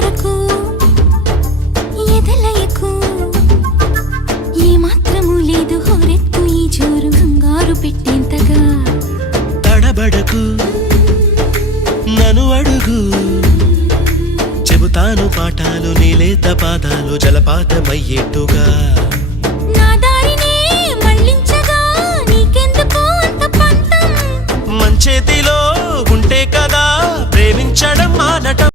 కొరకు ఎదలయకు ఏ మాత్రము లేదు హోరెత్తు ఈ జోరు కంగారు పెట్టేంతగా తడబడకు నన్ను అడుగు చెబుతాను పాఠాలు నీలేత పాదాలు జలపాతమయ్యేట్టుగా నా దారినే మళ్ళించగా నీకెందుకు అంత పంతం మంచేతిలో ఉంటే కదా ప్రేమించడం మానటం